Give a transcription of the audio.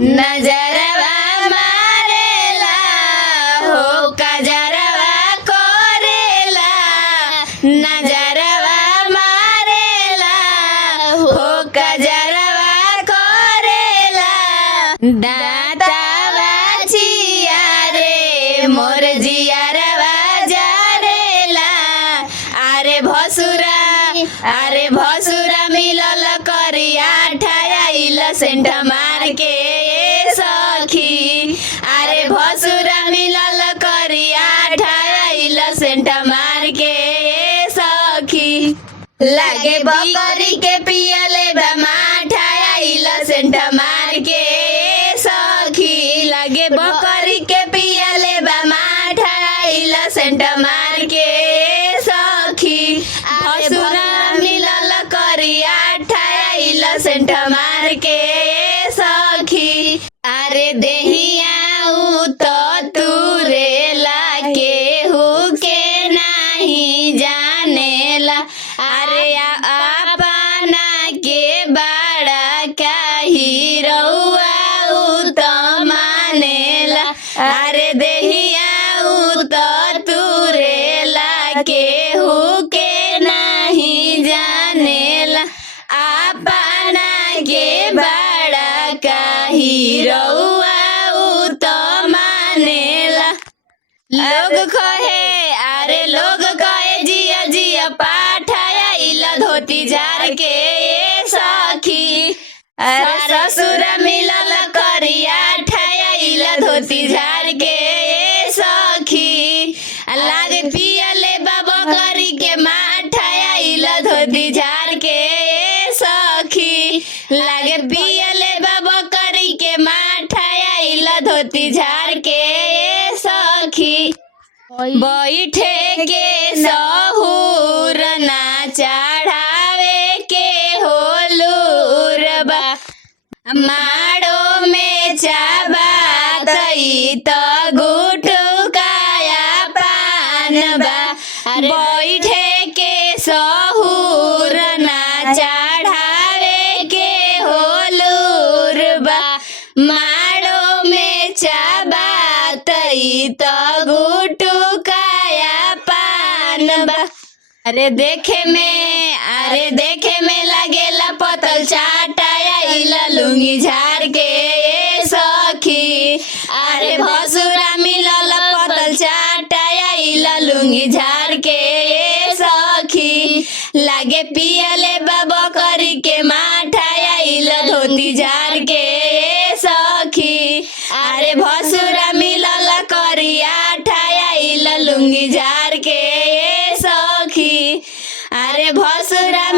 नजरवा मारेला हो कजरवा कोरेला नजरवा मारेला हो कजरवा कोरेला दातावा छिया रे मोर जियरवा जारेला अरे भसुरा मिलल करिया ठयाइल सेंट मार के सखी अरे भसुरा मिलल करिया ठयाइल सेंट मार के सखी लागे बकरी के पियले बमा ठयाइल सेंट मार के सखी लागे बकरी के पियले बमा ठयाइल सेंट मार के सखी भसुरा मिलल करिया ठयाइल सेंट मार के सखी अरे देहिया तो तुरेला केहू के नाही जानेला अरे अपना के बड़ा काही रउआ तो मानेला अरे देहिया तो तुरेला केहू के नाही जानेला अपना के बड़ा काही रउआ तो मानेला लोग कहे जिया जिया पाठाइल धोती जार के सखी अरे ससुर मिलल करिया ठयाइल धोती झार के सखी लाग पियले बाबा करी के माँ ठयाइल धोती झार के सखी लागे पियले बाबा करी के माँ ठयाइल धोती झार के सखी बैठे के सहूर ना चढ़ावे के होलूरबा माड़ो में चाबा तई तो गुटुकाया पानबा बैठे के सहूर ना चढ़ावे के होलूरबा माड़ो में चाबा तई तो गुटुकाया पानबा अरे देखे में लगेला पतल चाटाइल लुंगी झार के सखी अरे भसुरा मिलल पतल चाटाइल लुंगी झार के सखी लागे पियले बाबा करी के माठाइल धोती झार के सखी अरे भसुरा मिलल करिया ठयाइल लुंगी झार के सखी अरे भसुरा